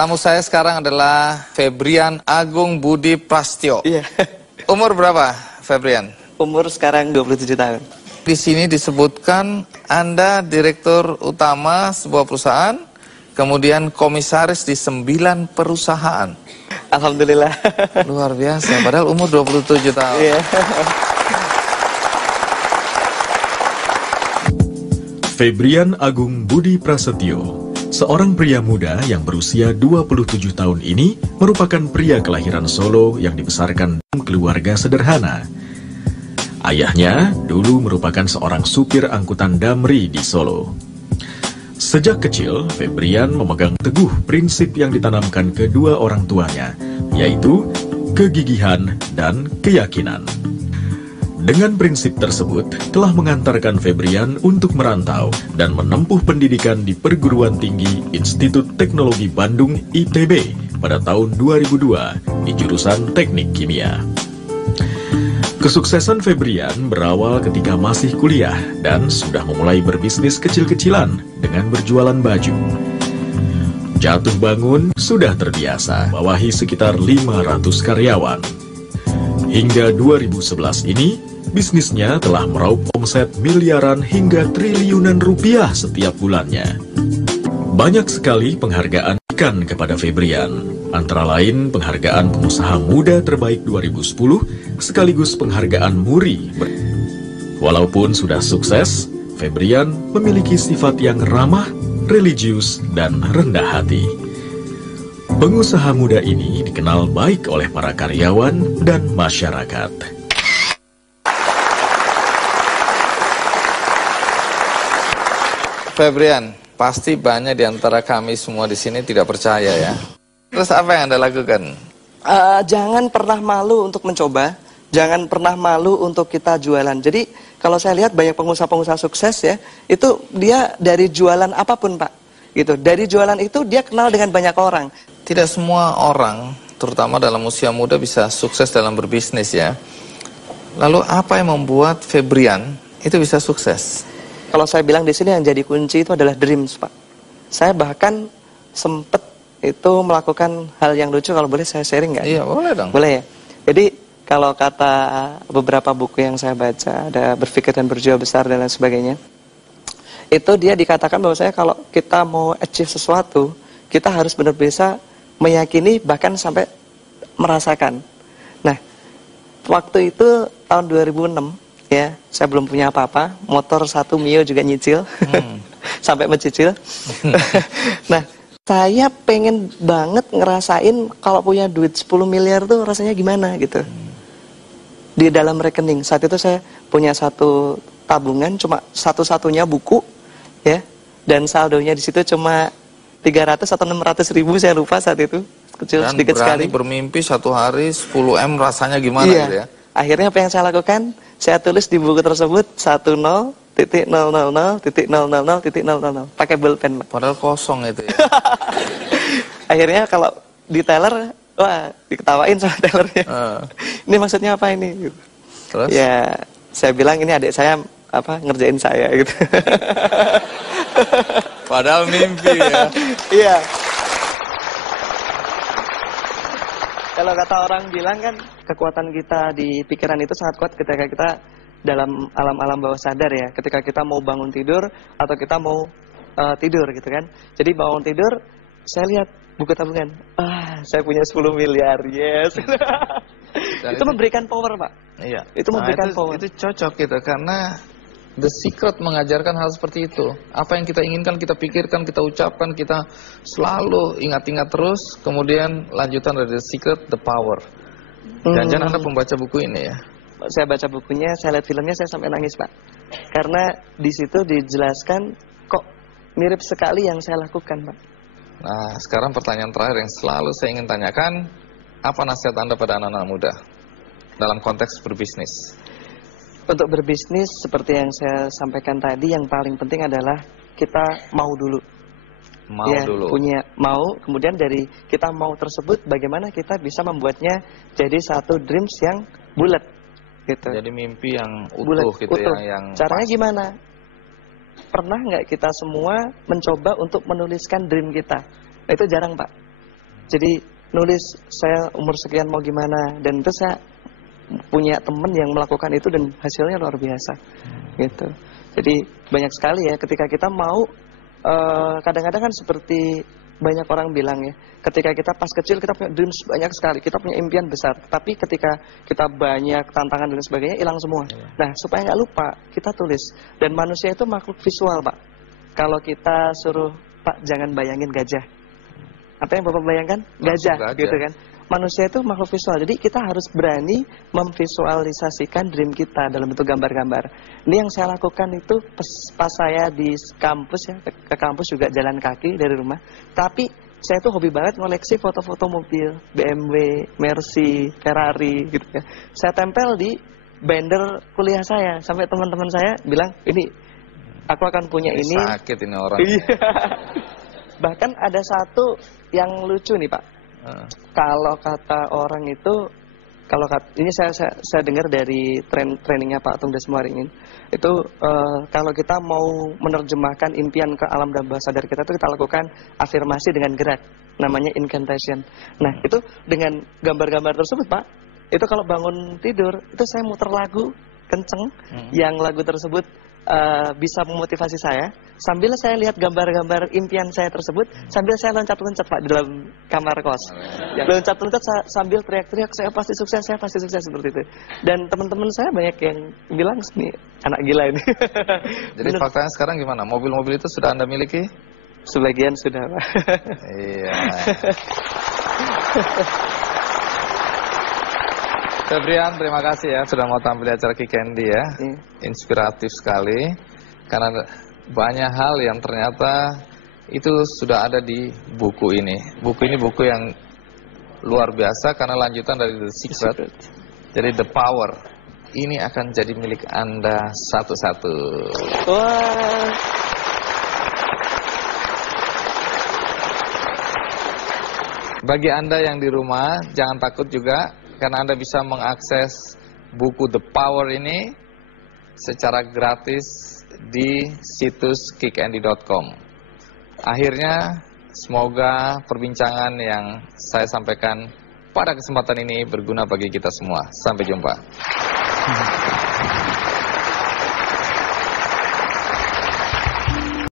Tamu saya sekarang adalah Febrian Agung Budi Prastyo. Iya. Umur berapa, Febrian? Umur sekarang 27 tahun. Di sini disebutkan Anda direktur utama sebuah perusahaan, kemudian komisaris di 9 perusahaan. Alhamdulillah. Luar biasa, padahal umur 27 tahun. Iya. Febrian Agung Budi Prasetyo, seorang pria muda yang berusia 27 tahun ini merupakan pria kelahiran Solo yang dibesarkan dalam keluarga sederhana. Ayahnya dulu merupakan seorang supir angkutan damri di Solo. Sejak kecil, Febrian memegang teguh prinsip yang ditanamkan kedua orang tuanya, yaitu kegigihan dan keyakinan. Dengan prinsip tersebut, telah mengantarkan Febrian untuk merantau dan menempuh pendidikan di Perguruan Tinggi Institut Teknologi Bandung ITB pada tahun 2002 di jurusan Teknik Kimia. Kesuksesan Febrian berawal ketika masih kuliah dan sudah memulai berbisnis kecil-kecilan dengan berjualan baju. Jatuh bangun sudah terbiasa, bawahi sekitar 500 karyawan. Hingga 2011 ini, bisnisnya telah meraup omset miliaran hingga triliunan rupiah setiap bulannya. Banyak sekali penghargaan kepada Febrian, antara lain penghargaan pengusaha muda terbaik 2010, sekaligus penghargaan Muri. Walaupun sudah sukses, Febrian memiliki sifat yang ramah, religius, dan rendah hati. Pengusaha muda ini dikenal baik oleh para karyawan dan masyarakat. Febrian, pasti banyak di antara kami semua di sini tidak percaya ya. Terus apa yang Anda lakukan? Jangan pernah malu untuk mencoba. Jangan pernah malu untuk kita jualan. Jadi kalau saya lihat banyak pengusaha-pengusaha sukses ya, itu dia dari jualan apapun Pak. Gitu. Dari jualan itu dia kenal dengan banyak orang. Tidak semua orang, terutama dalam usia muda, bisa sukses dalam berbisnis ya. Lalu apa yang membuat Febrian itu bisa sukses? Kalau saya bilang di sini yang jadi kunci itu adalah dreams, Pak. Saya bahkan sempat itu melakukan hal yang lucu, kalau boleh saya sharing nggak? Iya, boleh dong. Boleh ya? Jadi kalau kata beberapa buku yang saya baca, ada Berpikir dan Berjiwa Besar dan lain sebagainya, itu dia dikatakan bahwa saya kalau kita mau achieve sesuatu, kita harus benar bisa meyakini bahkan sampai merasakan. Nah, waktu itu tahun 2006 ya, saya belum punya apa-apa, motor 1 Mio juga nyicil, sampai mencicil. Nah, saya pengen banget ngerasain kalau punya duit 10 miliar tuh rasanya gimana gitu. Di dalam rekening, saat itu saya punya satu tabungan, cuma satu-satunya buku, ya, dan saldonya di situ cuma 300 atau 600 ribu, saya lupa saat itu, kecil Dan sedikit sekali. Bermimpi satu hari 10 M rasanya gimana gitu ya? Akhirnya apa yang saya lakukan? Saya tulis di buku tersebut 10.000.000.000 pakai bolpen. Padahal kosong itu ya. Akhirnya kalau di teller, wah diketawain sama tellernya. Ini maksudnya apa ini? Terus? Ya saya bilang ini adik saya ngerjain saya gitu. Padahal mimpi ya. Iya. Kalau kata orang bilang kan, kekuatan kita di pikiran itu sangat kuat ketika kita dalam alam-alam bawah sadar ya. Ketika kita mau bangun tidur atau kita mau tidur gitu kan. Jadi bangun tidur, saya lihat buku tabungan. Saya punya 10 miliar, yes. Itu memberikan power Pak. Iya. Itu memberikan power. Itu cocok gitu, karena The Secret mengajarkan hal seperti itu. Apa yang kita inginkan, kita pikirkan, kita ucapkan, kita selalu ingat-ingat terus. Kemudian lanjutan dari The Secret, The Power. Jangan-jangan Anda pembaca buku ini ya? Saya baca bukunya, saya lihat filmnya, saya sampai nangis Pak. Karena di situ dijelaskan kok mirip sekali yang saya lakukan Pak. Nah, sekarang pertanyaan terakhir yang selalu saya ingin tanyakan. Apa nasihat Anda pada anak-anak muda dalam konteks berbisnis? Untuk berbisnis seperti yang saya sampaikan tadi, yang paling penting adalah kita mau dulu. Mau, kemudian dari kita mau tersebut bagaimana kita bisa membuatnya jadi satu dreams yang bulat gitu. Jadi mimpi yang utuh bulet, gitu utuh. yang Caranya pas. gimana? Pernah nggak kita semua mencoba untuk menuliskan dream kita? Nah, itu jarang Pak. Jadi nulis saya umur sekian mau gimana, dan itu saya punya temen yang melakukan itu dan hasilnya luar biasa gitu. Jadi banyak sekali ya ketika kita mau, kadang-kadang kan seperti banyak orang bilang ya, ketika kita pas kecil kita punya dreams banyak sekali, kita punya impian besar, tapi ketika kita banyak tantangan dan sebagainya hilang semua. Nah, supaya nggak lupa, kita tulis. Dan manusia itu makhluk visual, Pak. Kalau kita suruh, Pak jangan bayangin gajah, apa yang Bapak bayangkan? Gajah, gitu kan. Manusia itu makhluk visual, jadi kita harus berani memvisualisasikan dream kita dalam bentuk gambar-gambar. Ini yang saya lakukan itu pas saya di kampus ya, ke kampus juga jalan kaki dari rumah. Tapi saya tuh hobi banget ngoleksi foto-foto mobil, BMW, Mercy, Ferrari gitu ya. Saya tempel di binder kuliah saya, sampai teman-teman saya bilang, ini aku akan punya ini. Sakit ini orang. Bahkan ada satu yang lucu nih Pak. Kalau kata orang itu, ini saya dengar dari trainingnya Pak Tung Desmuaringin, itu kalau kita mau menerjemahkan impian ke alam dan bawah sadar kita, itu kita lakukan afirmasi dengan gerak, namanya incantation. Nah itu dengan gambar-gambar tersebut Pak, itu kalau bangun tidur itu saya muter lagu kenceng, yang lagu tersebut bisa memotivasi saya, sambil saya lihat gambar-gambar impian saya tersebut, sambil saya loncat-loncat Pak di dalam kamar kos. Loncat-loncat sambil teriak-teriak, saya pasti sukses, seperti itu. Dan teman-teman saya banyak yang bilang, nih anak gila ini. Jadi faktanya sekarang gimana? Mobil-mobil itu sudah Anda miliki? Sebagian sudah Pak. Iya. Febrian, terima kasih ya sudah mau tampil di acara Kick Candy ya. Inspiratif sekali, karena banyak hal yang ternyata itu sudah ada di buku ini. Buku ini buku yang luar biasa karena lanjutan dari The Secret. Jadi The Power ini akan jadi milik Anda satu-satu. Wah. Bagi Anda yang di rumah, jangan takut juga, karena Anda bisa mengakses buku The Power ini secara gratis di situs kickandy.com. Akhirnya, semoga perbincangan yang saya sampaikan pada kesempatan ini berguna bagi kita semua. Sampai jumpa.